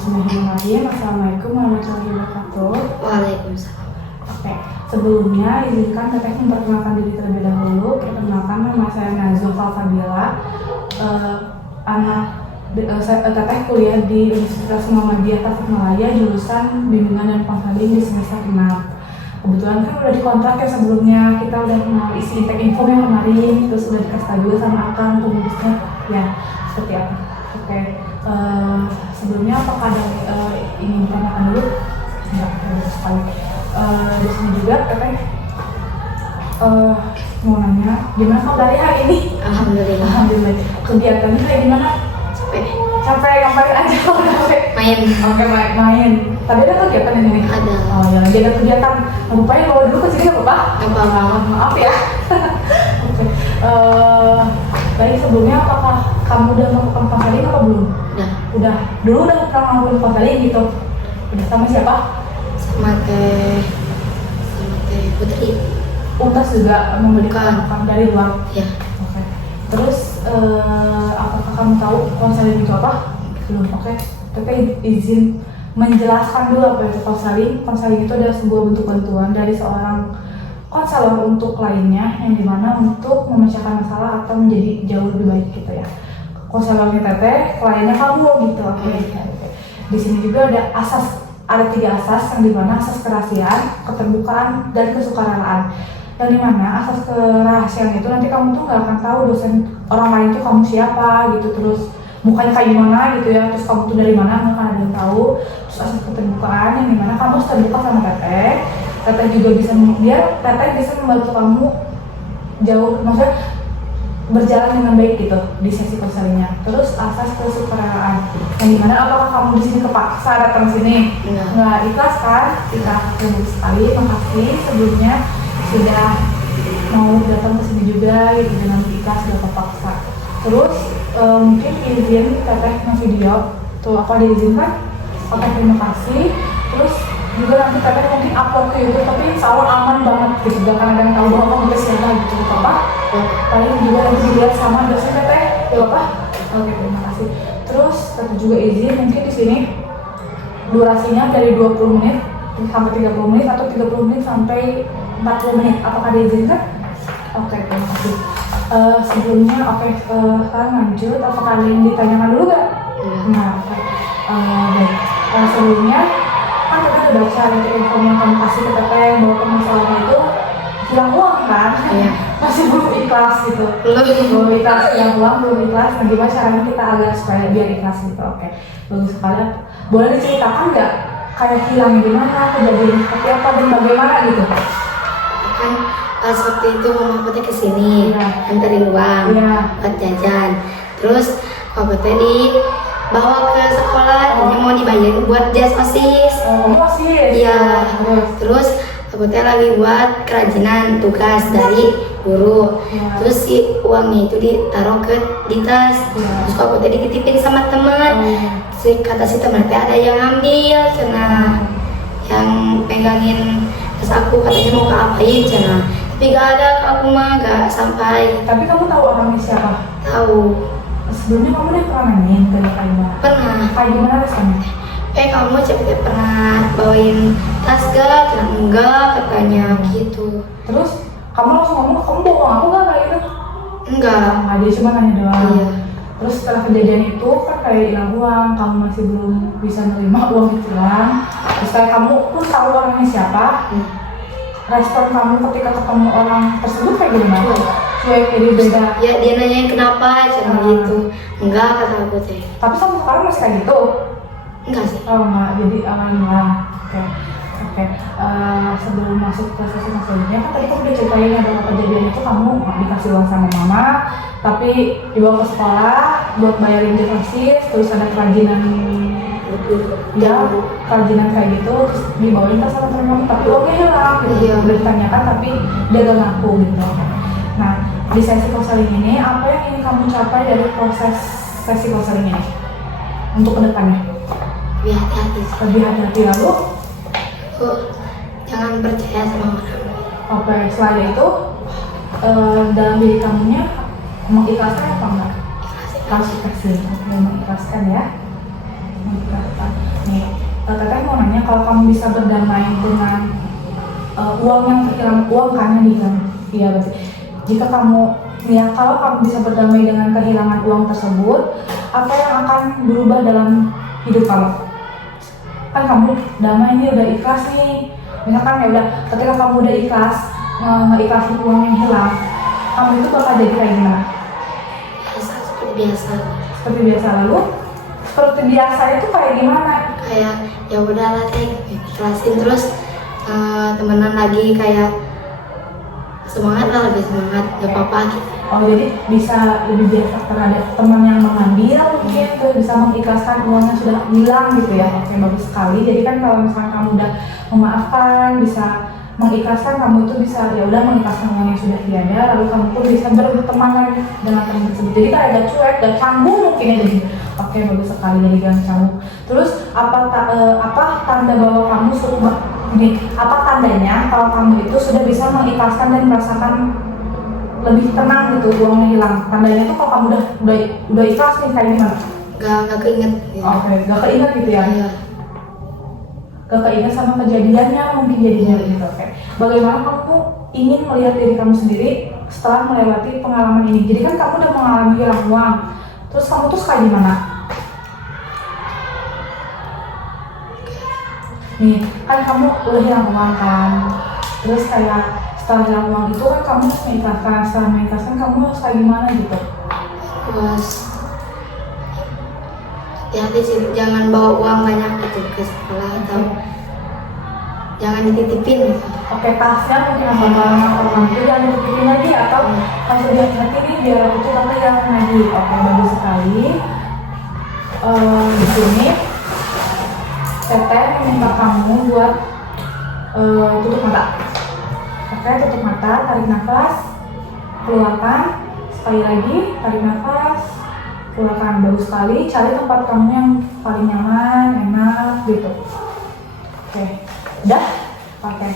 Bismillahirrahmanirrahim. Assalamualaikum warahmatullahi wabarakatuh. Waalaikumsalam. Oke, sebelumnya izinkan Teteh memperkenalkan diri terlebih dahulu. Perkenalkan, nama saya Nazul Falsabila. Teteh kuliah di Universitas Muhammadiyah Tasikmalaya, jurusan Bimbingan dan Konseling di semester 6. Kebetulan kan udah dikontrak ya sebelumnya, kita udah kenal isi intake info yang kemarin, terus udah dikasih tahu juga sama Akang pengurusnya, ya seperti apa. Oke, sebelumnya apakah ada ingin ditanyakan dulu? Enggak, sekali. Di sini juga Teteh mau nanya, gimana kabar hari ini? Alhamdulillah. Alhamdulillah. Kegiatannya kayak gimana? Sampai ngapain aja kalau sampai Main. Oke, main. Tadi ada kegiatan yang ini? Ada. Oh ya, lagi ada kegiatan. Rupanya bawa dulu ke sini nggak apa-apa? Nggak apa-apa. Maaf ya. Oke. Baik, sebelumnya apakah kamu udah melakukan konseling apa belum? Udah. Dulu udah pernah melakukan konseling gitu? Udah sama siapa? Sama teh Putri. Untas juga memberikan dari luar? Ya. Oke. Terus apakah kamu tahu konseling itu apa? Belum. Oke. Tapi izin menjelaskan dulu apa itu konseling. Konseling itu adalah sebuah bentuk bantuan dari seorang konselor untuk kliennya, yang dimana untuk memecahkan masalah atau menjadi jauh lebih baik gitu ya. Konselornya Teteh, kliennya kamu gitu. Oke. Di sini juga ada 3 asas, yang dimana asas kerahasiaan, keterbukaan, dan kesukarelaan. Yang dimana asas kerahasiaan itu nanti kamu tuh nggak akan tahu dosen orang lain tuh kamu siapa gitu, terus mukanya kayak gimana gitu ya, terus kamu tuh dari mana nggak akan ada yang tahu. Terus asas keterbukaan, yang dimana kamu harus terbuka sama Teteh. Teteh juga bisa, Teteh bisa membantu kamu jauh, maksudnya berjalan dengan baik gitu di sesi konselingnya. Terus asas kesukarelaan, yang dimana apakah kamu di sini kepaksa datang sini? Nggak ikhlas kan? Ikhlas sekali. Makasih sebelumnya sudah mau datang ke sini juga gitu dengan ikhlas, gak terpaksa. Terus mungkin izin Teteh video tuh apa diizinkan? Oke, terima kasih. Terus juga nanti Teteh mungkin upload ke YouTube, tapi insya Allah aman banget gitu, gak akan ada yang tahu bahwa kamu siapa gitu, apa? Paling juga nanti dilihat sama dosen Teteh, ya apa? Oke, terima kasih. Terus Teteh juga izin mungkin di sini durasinya dari 20 menit sampai 30 menit atau 30 menit sampai 40 menit. Apakah diizinkan? Oke, terima kasih. Sebelumnya sekarang lanjut. Apakah ada yang ditanyakan dulu gak? Nah, baik. Sebelumnya kan kita udah baca info yang kamu kasih ke Teteh bahwa permasalahan itu hilang uang kan? Iya. Masih belum ikhlas gitu. Belum ikhlas, hilang uang belum ikhlas. Nah, gimana caranya kita agar supaya biar ikhlas gitu? Oke, bagus sekali. Boleh diceritakan nggak kayak hilang gimana, kejadian seperti apa dan bagaimana gitu? Kan seperti itu mama Putri kesini, anterin uang buat jajan. Terus Papa tadi bawa ke sekolah, ini mau dibayarin buat jas OSIS. OSIS? Iya. Terus Papa teh lagi buat kerajinan tugas dari guru. Terus si uangnya itu ditaruh di tas. Terus Papa teh dititipin sama teman. Kata si teman teh ada yang ambil, cenah yang pegangin tas aku, katanya mau ngapain cenah. Tapi gak ada, aku mah gak sampai. Tapi kamu tahu orangnya siapa? Tahu. Sebelumnya kamu udah pernah nanyain ke Kak? Pernah. Kayak gimana rasanya? Kamu cepet pernah bawain tas gak? Enggak, katanya gitu. Terus kamu langsung ngomong, kamu bohong aku gak kayak gitu? Enggak. Nah, dia cuma nanya doang. Iya. Terus setelah kejadian itu kan kayak hilang uang, kamu masih belum bisa nerima uang itu hilang. Terus kayak kamu pun tahu orangnya siapa. Respon kamu ketika ketemu orang tersebut kayak gimana? Cuek, jadi beda. Ya dia nanyain kenapa, cuma gitu. Enggak, kata aku teh. Tapi sampai sekarang masih kayak gitu? Enggak sih. Oh enggak, jadi alhamdulillah. Oke. Sebelum masuk ke sesi selanjutnya, kan tadi kamu udah ceritain ada kejadian itu kamu dikasih uang sama mama, tapi dibawa ke sekolah buat bayarin jas OSIS, terus ada kerajinan kerajinan kayak gitu, terus dibawain ke sama temen kamu, tapi uangnya hilang gitu. Iya. Udah ditanyakan tapi dia gak ngaku gitu. Nah, di sesi konseling ini apa yang ingin kamu capai dari proses sesi konseling ini untuk kedepannya? Lebih hati-hati. Lebih hati-hati lalu? Jangan percaya sama orang. Oke, selain itu dalam diri kamunya mengikhlaskan apa enggak? Harus ikhlas, mengikhlaskan ya. Mengikhlaskan. Teteh mau nanya kalau kamu bisa berdamai dengan uang yang kehilangan uang kan yang dihilang. Iya berarti. Jika kamu ya kalau kamu bisa berdamai dengan kehilangan uang tersebut, apa yang akan berubah dalam hidup kamu? Kan kamu damai nih, udah ikhlas nih. Misalkan ya udah, ketika kamu udah ikhlas ngeikhlasin uang yang hilang, kamu itu bakal jadi kayak gimana? Biasa, seperti biasa. Seperti biasa. Lalu seperti biasa itu kayak gimana? Kayak ya udahlah teh, ikhlasin terus temenan lagi, kayak semangat lah, lebih semangat, gak apa-apa gitu. Oh jadi bisa lebih biasa karena ada teman yang mengambil mungkin tuh bisa mengikhlaskan uang yang sudah hilang gitu ya. Oke, bagus sekali. Jadi kan kalau misalkan kamu udah memaafkan, bisa mengikhlaskan, kamu itu bisa ya udah mengikhlaskan uang yang sudah tiada, lalu kamu pun bisa berteman lagi dengan teman tersebut. Jadi kan agak cuek, agak canggung mungkin ya jadi. Oke, bagus sekali jadi jangan canggung. Terus apa tanda bahwa kamu sudah ini? Apa tandanya kalau kamu itu sudah bisa mengikhlaskan dan merasakan lebih tenang gitu uangnya hilang? Tandanya itu kalau kamu udah ikhlas nih kayak gimana? Gak keinget gitu. Oke, gak keinget gitu ya? Iya. Gak keinget sama kejadiannya mungkin jadinya gitu. Oke. Bagaimana kamu ingin melihat diri kamu sendiri setelah melewati pengalaman ini? Jadi kan kamu udah mengalami hilang uang, terus kamu tuh kayak gimana? Nih, kan kamu udah hilang uang kan, terus kayak setelah hilang uang itu kan kamu harus mengikhlaskan, setelah mengikhlaskan kamu harus kayak gimana gitu? Terus hati-hati sih, jangan bawa uang banyak gitu ke sekolah atau jangan dititipin gitu. Oke, tasnya mungkin apa barang itu jangan dititipin lagi atau pas udah hati nih biar itu kamu jangan lagi. Oke, bagus sekali. Di sini Teteh minta kamu buat tutup mata. Oke, tutup mata, tarik nafas, keluarkan. Sekali lagi, tarik nafas, keluarkan. Bagus sekali. Cari tempat kamu yang paling nyaman, enak gitu. Oke, udah? Oke.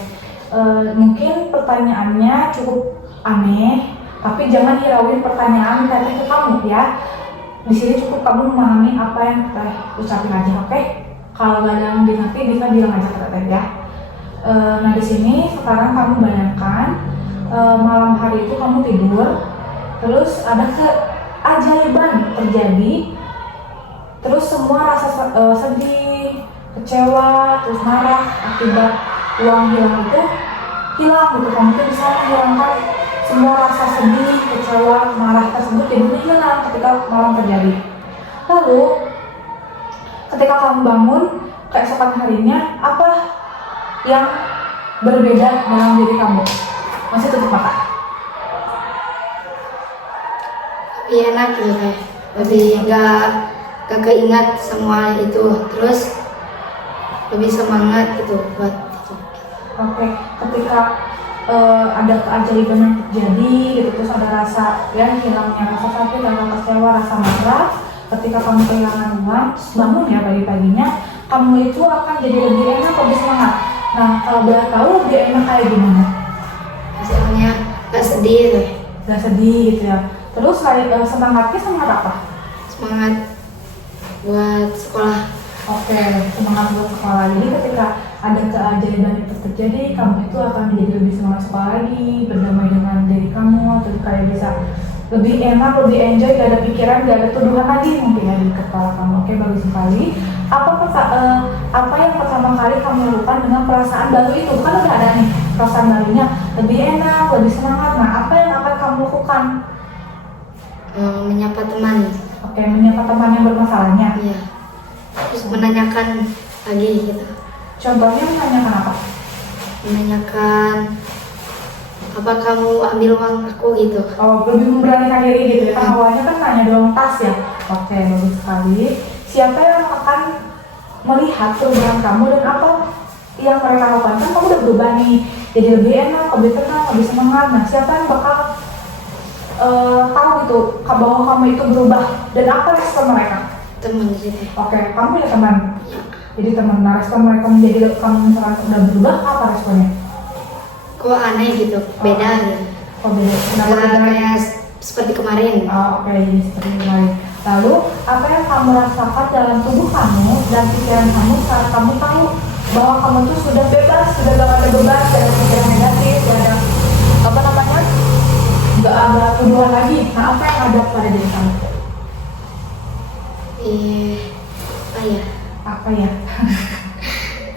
Mungkin pertanyaannya cukup aneh, tapi jangan hirauin pertanyaan tadi ke kamu ya. Di sini cukup kamu memahami apa yang kita ucapin aja, oke? Kalau nggak ada yang dingerti, bisa bilang aja ke teteh ya. Nah di sini sekarang kamu bayangkan malam hari itu kamu tidur, terus ada keajaiban terjadi, terus semua rasa sedih, kecewa, terus marah akibat uang hilang itu hilang gitu. Kamu tuh bisa menghilangkan semua rasa sedih, kecewa, marah tersebut jadi hilang ketika malam terjadi. Lalu ketika kamu bangun keesokan harinya, apa yang berbeda dalam diri kamu? Masih tutup mata. Lebih enak gitu kayak, lebih gak keingat semua itu, terus lebih semangat gitu buat itu. Oke, ketika ada keajaiban yang terjadi gitu, terus ada rasa ya hilangnya rasa sakit, rasa kecewa, rasa marah. Ketika kamu kehilangan uang, bangun ya pagi-paginya, kamu itu akan jadi lebih enak, lebih semangat. Nah, kalau boleh tahu lebih enak kayak gimana? Hasilnya gak sedih deh. Gak sedih gitu ya. Terus semangatnya semangat apa? Semangat buat sekolah. Oke, semangat buat sekolah. Jadi ketika ada keajaiban itu terjadi, kamu itu akan menjadi lebih semangat sekolah lagi, berdamai dengan diri kamu, terus kayak bisa lebih enak, lebih enjoy, gak ada pikiran, gak ada tuduhan lagi mungkin ya di kepala kamu. Oke, bagus sekali. Apa yang pertama kali kamu lakukan dengan perasaan baru itu? Kan udah ada nih perasaan barunya, lebih enak, lebih semangat. Nah, apa yang akan kamu lakukan? Menyapa teman. Oke, menyapa teman yang bermasalahnya. Iya. Terus menanyakan lagi gitu. Contohnya menanyakan apa? Menanyakan apa kamu ambil uang aku gitu. Oh, lebih memberanikan diri gitu ya. Kan awalnya kan nanya doang tas ya. Oke, bagus sekali. Siapa yang akan melihat perubahan kamu dan apa yang mereka lakukan? Kan kamu udah berubah nih, jadi lebih enak, lebih tenang, lebih semangat. Nah, siapa yang bakal tahu gitu bahwa kamu itu berubah dan apa respon mereka? Teman gitu. Oke, kamu punya teman. Jadi teman. Nah, respon mereka menjadi kamu misalkan udah berubah, apa responnya? Kok aneh gitu, beda gitu. Oh, beda. Kenapa Nggak beda? kayak seperti kemarin. Oh, oke, jadi seperti kemarin. Lalu, apa yang kamu rasakan dalam tubuh kamu dan pikiran kamu saat kamu tahu bahwa kamu tuh sudah bebas, sudah gak ada beban, gak ada pikiran negatif, gak ada apa namanya, gak ada tuduhan lagi. Nah, apa yang ada pada diri kamu? Apa ya? Apa ya?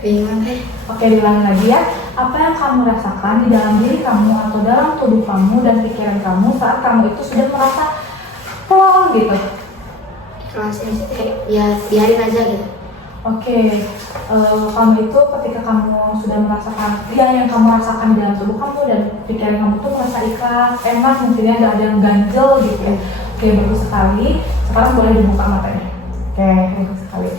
Bingung deh. Oke, diulang lagi ya. Apa yang kamu rasakan di dalam diri kamu atau dalam tubuh kamu dan pikiran kamu saat kamu itu sudah merasa plong gitu? Ikhlasin sih, ya biarin aja gitu. Oke, kamu itu ketika kamu sudah merasakan yang kamu rasakan di dalam tubuh kamu dan pikiran kamu tuh merasa ikhlas, enak, mungkinnya gak ada yang ganjel gitu ya. Oke, bagus sekali. Sekarang boleh dibuka matanya. Oke, bagus sekali.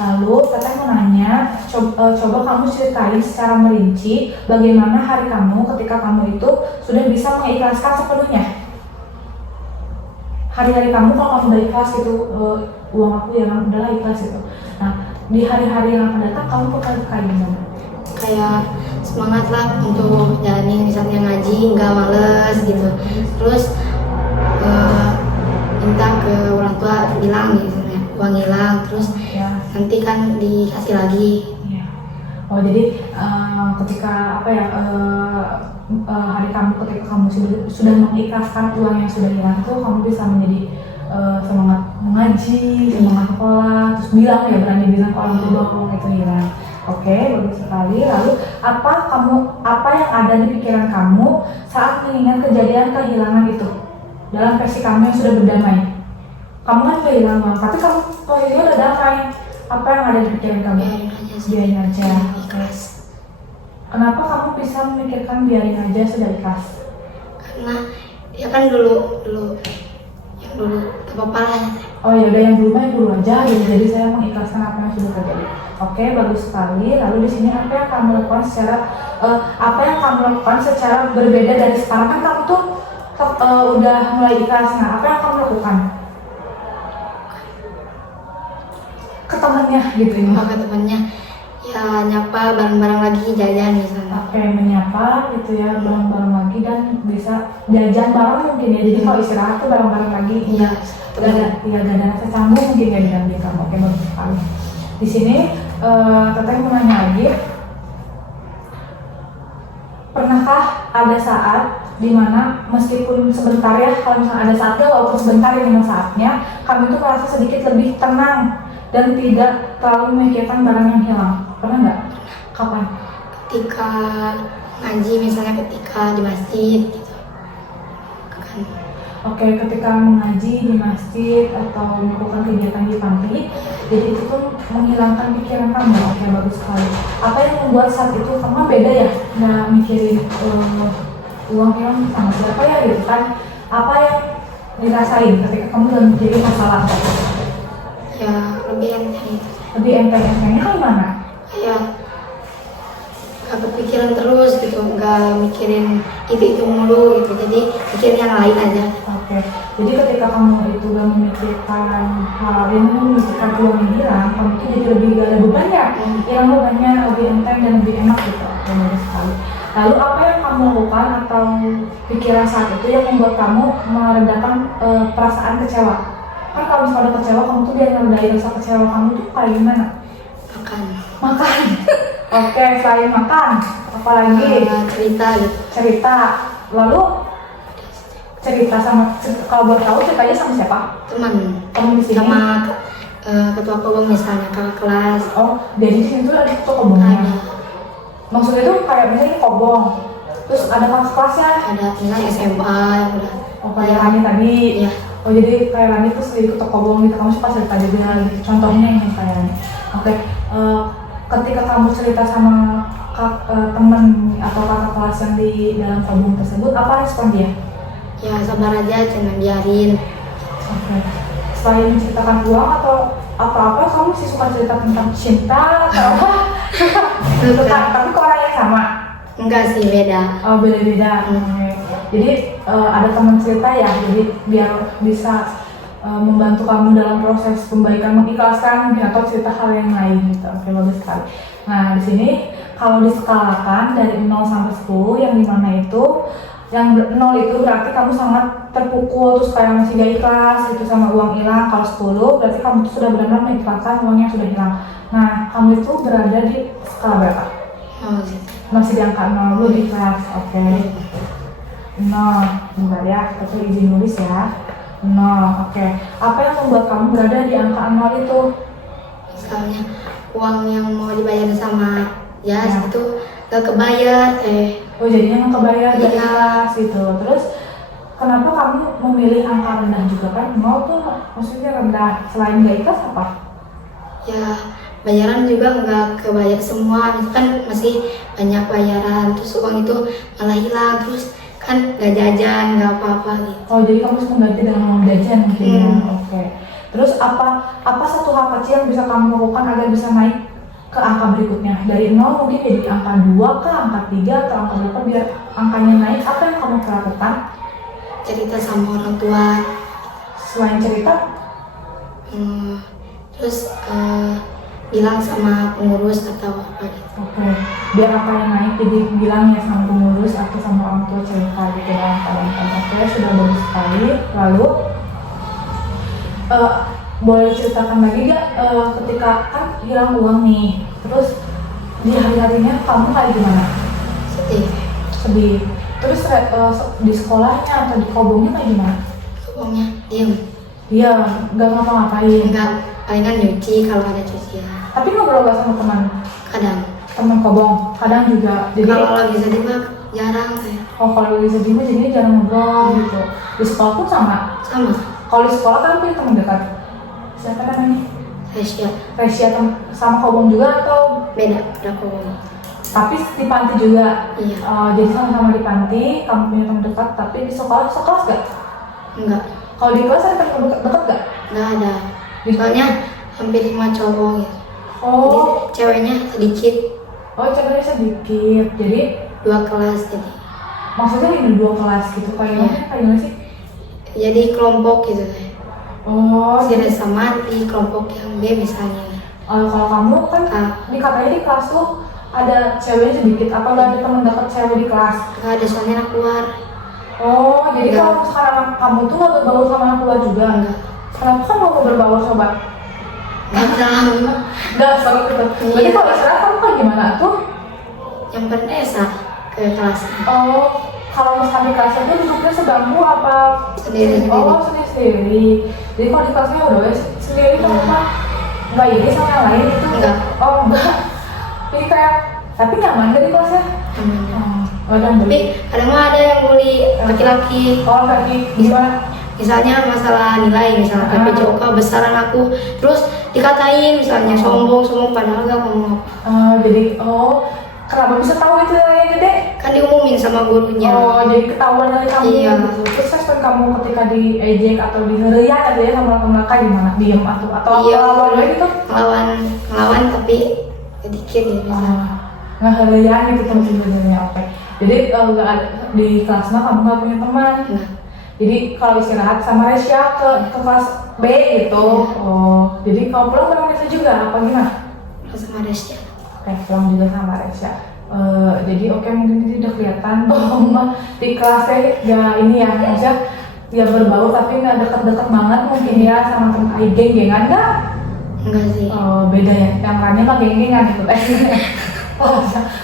Lalu Teteh mau nanya, coba kamu ceritain secara merinci bagaimana hari kamu ketika kamu itu sudah bisa mengikhlaskan sepenuhnya. Hari-hari kamu kalau kamu udah ikhlas gitu, uang aku yang udahlah ikhlas gitu. Nah, di hari-hari yang akan datang kamu bakal kayak gimana? Kayak semangat lah untuk jalanin misalnya ngaji, nggak males gitu. Terus minta ke orang tua bilang misalnya uang hilang, terus Ya. nanti kan dikasih lagi. Ya. Oh jadi ketika apa ya hari kamu ketika kamu sudah mengikhlaskan uang yang sudah hilang itu kamu bisa menjadi semangat mengaji, semangat sekolah, terus bilang ya berani bilang kalau uang itu hilang. Oke, bagus sekali. Lalu apa yang ada di pikiran kamu saat mengingat kejadian kehilangan itu dalam versi kamu yang sudah berdamai? Kamu kan kehilangan uang, tapi kamu posisinya udah damai. Apa yang ada di pikiran kamu? Biarin aja sih. Biarin aja. Ikhlas. Kenapa kamu bisa memikirkan biarin aja sudah ikhlas? Karena ya kan dulu yang dulu gak apa-apa lah. Oh ya udah yang dulu mah yang dulu aja ya. Jadi saya mengikhlaskan apa yang sudah terjadi. Oke, bagus sekali. Lalu di sini apa yang kamu lakukan secara berbeda dari sekarang? Kan kamu tuh udah mulai ikhlas. Nah, apa yang kamu lakukan? Ke temennya gitu ya. Ke temennya ya nyapa bareng-bareng lagi jajan misalnya. Oke, menyapa gitu ya, bareng-bareng lagi dan bisa jajan bareng mungkin ya. Jadi kalau istirahat tuh bareng-bareng lagi. Iya. Gak ada rasa canggung mungkin ya di dalam diri kamu. Oke, bagus sekali. Di sini Teteh mau nanya lagi. Pernahkah ada saat dimana meskipun sebentar ya, kalau misalnya ada saatnya walaupun sebentar ya memang saatnya, kamu tuh merasa sedikit lebih tenang dan tidak terlalu memikirkan barang yang hilang? Pernah nggak? Kapan? Ketika ngaji misalnya, ketika di masjid gitu kan. Oke, ketika mengaji di masjid atau melakukan kegiatan di panti, jadi itu tuh menghilangkan pikiran kamu. Oke, bagus sekali. Apa yang membuat saat itu kamu kan beda ya, nggak mikirin uang hilang sama siapa ya gitu kan? Apa yang dirasain ketika kamu udah mikirin masalah? Ya lebih enteng gitu. Lebih enteng-entengnya kan gimana? Kayak gak kepikiran terus gitu, gak mikirin itu mulu gitu, jadi mikirin yang lain aja. Oke, jadi ketika kamu itu gak memikirkan hal yang memikirkan uang yang hilang, kamu itu jadi lebih gak ada beban ya? Hilang bebannya lebih enteng dan lebih enak gitu. Oke, bagus sekali. Lalu apa yang kamu lakukan atau pikiran saat itu yang membuat kamu meredakan perasaan kecewa? Kan kalau misalnya kecewa, kamu tuh biar ngeredain rasa kecewa kamu tuh kayak gimana? Makan. Oke, selain makan, apalagi? Cerita gitu. Cerita. Lalu cerita sama, kalau buat tahu ceritanya sama siapa? Teman di sini. Sama ketua kobong misalnya, kakak kelas. Oh, jadi di sini tuh ada ketua kobongnya. Ada. Maksudnya tuh kayak misalnya kobong, terus ada kelas kelasnya. Ada misalnya SMA yang udah. Oh, kayak Rani tadi. Iya. Oh, jadi kayak Rani terus jadi ketua kobong gitu. Kamu suka cerita juga gitu. Contohnya yang kayak Rani. Oke. Ketika kamu cerita sama teman atau kakak kelas yang di dalam kobong tersebut, apa respon dia? Ya sabar aja, jangan biarin. Oke. Selain menceritakan uang atau apa, kamu sih suka cerita tentang cinta atau apa? Tapi ke orang yang sama? Enggak sih, beda. Oh, beda-beda. Oke. Jadi ada teman cerita ya, jadi biar bisa membantu kamu dalam proses pembaikan, mengikhlaskan mungkin atau cerita hal yang lain gitu. Oke, bagus sekali. Nah, di sini kalau diskalakan dari 0 sampai 10 yang dimana itu Yang 0 itu berarti kamu sangat terpukul, terus kayak masih gak ikhlas gitu sama uang hilang. Kalau 10 berarti kamu tuh sudah benar-benar mengikhlaskan uang yang sudah hilang. Nah, kamu itu berada di skala berapa? Masih di angka 0, lu di kelas, oke. 0, bentar ya, kita izin nulis ya. 0, oke. Apa yang membuat kamu berada di angka 0 itu? Misalnya uang yang mau dibayar sama Yas itu gak kebayar. Oh, jadinya nggak kebayar gak Iya. ikhlas gitu. Terus kenapa kamu memilih angka rendah juga kan? 0 tuh maksudnya rendah. Selain gak ikhlas apa? Ya bayaran juga nggak kebayar semua, kan masih banyak bayaran, terus uang itu malah hilang, terus kan nggak jajan nggak apa-apa gitu. Oh, jadi kamu harus mengganti dengan uang jajan mungkin ya? Oke. Terus apa satu hal kecil yang bisa kamu lakukan agar bisa naik ke angka berikutnya? Dari 0 mungkin jadi angka 2 ke angka 3 atau angka berapa biar angkanya naik? Apa yang kamu lakukan? Cerita sama orang tua, Selain cerita, terus bilang sama pengurus atau apa gitu. oke. Biar apa yang naik jadi bilang ya sama pengurus atau sama orang tua cerita gitu dalam keadaan. Oke, sudah bagus sekali. Lalu boleh ceritakan lagi gak ketika kan hilang uang nih, terus di hari-harinya kamu kayak gimana? Sedih, Sedih. Terus di sekolahnya atau di kobongnya kayak gimana? uangnya diem, Iya, nggak ngapa-ngapain. enggak, palingan nyuci kalau ada cucian. Tapi ngobrol gak sama Kadang teman kobong? Kadang juga. Jadi kalau lagi sedih mah jarang kayak. oh, kalau lagi sedih mah jadinya jarang ngobrol gitu. Di sekolah pun sama. Sama Kalau di sekolah kan punya teman dekat. Siapa namanya? Resya, Resia sama kobong juga atau beda kok. tapi di panti juga? Iya. Jadi sama-sama di panti, kamu punya teman dekat, tapi di sekolah sekelas gak? Enggak, Kalau di kelas ada teman dekat gak? enggak ada. Soalnya hampir 5 cowok gitu. Oh, Jadi ceweknya sedikit, ceweknya sedikit. Jadi 2 kelas jadi. maksudnya ini 2 kelas gitu kayak gimana sih? Jadi kelompok gitu deh. Oh, Si jadi Resa mati, kelompok yang B misalnya. kalau kamu kan Ah, dikatanya di kelas tuh ada ceweknya sedikit. Apa nggak ada teman dekat cewek di kelas? enggak ada soalnya anak luar. Oh, jadi Enggak. kalau misalkan anak kamu tuh nggak berbaur sama anak luar juga? Enggak. Kenapa kan mau berbaur sobat? Enggak tahu. Nggak, sorry gitu. Iya. Jadi kalau istirahat kamu kan gimana tuh? Yang Esa ke kelas Oh, kalau misalkan di kelasnya tuh duduknya sebangku apa? Sendiri-sendiri. Oh, sendiri-sendiri. Jadi kalau di kelasnya udah sendiri tuh apa? Nggak ini sama yang lain itu? Enggak. Oh, enggak. Jadi kayak, tapi nyaman dari kelasnya? Kadang Tapi kadang mah ada yang bully laki-laki. Oh, lagi gimana? Misalnya masalah nilai, misalnya PPJOK besaran aku, terus dikatain misalnya sombong padahal gak ngomong apa. Jadi, kenapa bisa tahu itu nilainya gede? Kan diumumin sama gurunya. Oh, jadi ketahuan dari kamu Iya. gitu. Terus respon kamu ketika diejek atau diheriak gitu ya sama teman-teman gimana? Diem atau Iya, apa gitu? ngelawan tapi sedikit ya misalnya. Ngeheriak gitu sebenarnya, oke. Jadi nggak ada di kelas mah kamu nggak punya teman. Enggak. Jadi kalau istirahat sama Resya ke kelas B gitu. Oh, jadi kalau pulang bareng Resya juga apa gimana? Terus sama Resya. Oke, pulang juga sama Resya. Jadi oke, mungkin itu udah kelihatan bahwa di kelasnya ya ini ya, maksudnya ya berbaur tapi nggak deket-deket banget mungkin ya sama teman geng-gengan nggak? Enggak sih. Beda ya, yang lainnya mah geng-gengan gitu kan.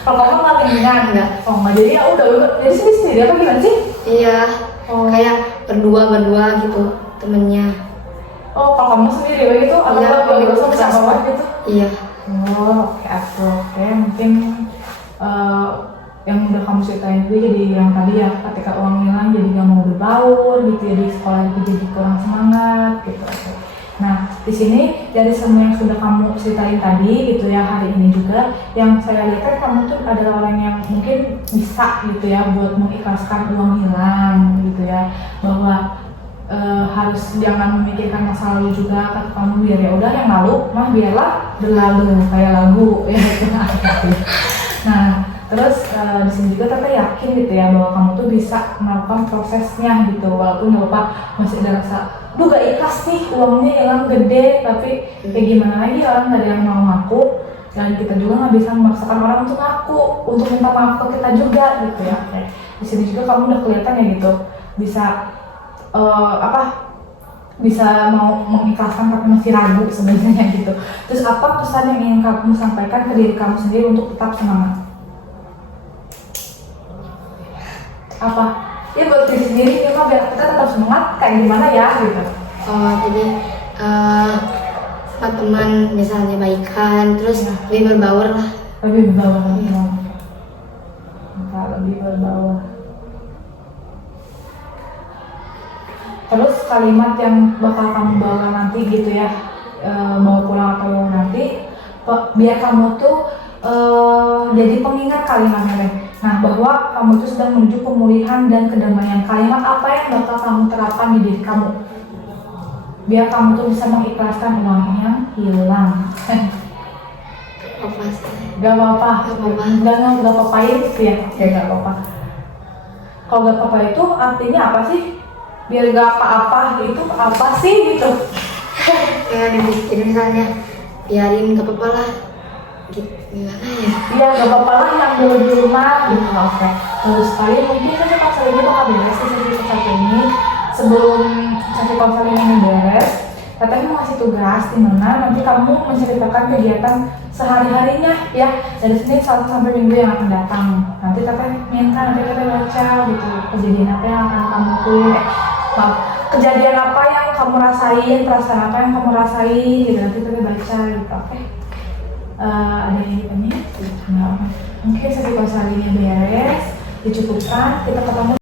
Kalau kamu nggak geng-gengan nggak? Oh nggak, jadi ya udah jadi sendiri apa gimana sih? Iya. Oh. Kayak berdua gitu temennya. Oh, kalau kamu sendiri begitu atau Iya, kalau kalau sama kelas. siapa gitu? Iya. Oh, oke, mungkin yang udah kamu ceritain itu jadi yang tadi ya, ketika uang hilang jadi nggak mau berbaur gitu ya, di sekolah itu jadi kurang semangat gitu. Oke. Nah, di sini dari semua yang sudah kamu ceritain tadi gitu ya, hari ini juga yang saya lihat kan kamu tuh adalah orang yang mungkin bisa gitu ya buat mengikhlaskan uang hilang gitu ya, bahwa harus jangan memikirkan masa lalu juga, kata kamu biar ya udah yang lalu mah biarlah berlalu kayak lagu ya. Nah, terus di sini juga Tete yakin gitu ya bahwa kamu tuh bisa melakukan prosesnya gitu, walaupun lupa masih ada rasa duh gak ikhlas nih uangnya hilang gede, tapi kayak gimana lagi orang gak ada yang mau ngaku dan kita juga nggak bisa memaksakan orang untuk ngaku, untuk minta maaf ke kita juga gitu ya. Oke. Di sini juga kamu udah kelihatan ya gitu, bisa bisa mau mengikhlaskan tapi masih ragu sebenarnya gitu. Terus apa pesan yang ingin kamu sampaikan ke diri kamu sendiri untuk tetap semangat? Apa? Ya buat diri sendiri ya biar kita tetap semangat kayak gimana ya gitu. Jadi sama teman misalnya baikan, terus lebih berbaur lah. Lebih berbaur. Lebih berbaur. Terus kalimat yang bakal kamu bawa nanti gitu ya, mau pulang atau nanti, biar kamu tuh jadi pengingat kalimatnya deh. Nah, bahwa kamu tuh sedang menuju pemulihan dan kedamaian. Kalimat apa yang bakal kamu terapkan di diri kamu? Biar kamu tuh bisa mengikhlaskan uang yang hilang. Apa sih? Gak apa-apa. Gak apa-apain sih ya. Ya gak apa-apa. Kalau gak apa-apa itu artinya apa sih? Biar gak apa-apa itu apa sih gitu? Kayak jadi misalnya biarin gak apa-apa lah. Gitu, gimana ya? Iya gak apa-apa lah yang dulu di rumah gitu. Oke. Terus kali mungkin sesi konseling ini bakal beres di sesi satu ini. Sebelum sesi konseling ini beres, katanya mau ngasih tugas di mana nanti kamu menceritakan kegiatan sehari-harinya ya dari Senin sampai Minggu yang akan datang. Nanti katanya minta nanti kita baca gitu kejadian apa yang akan kamu lakuin, kejadian apa yang kamu rasain, perasaan apa yang kamu rasain gitu, nanti kita baca gitu. Oke. Ada yang ditanya? Mungkin sesi konseling ini beres, dicukupkan, kita ketemu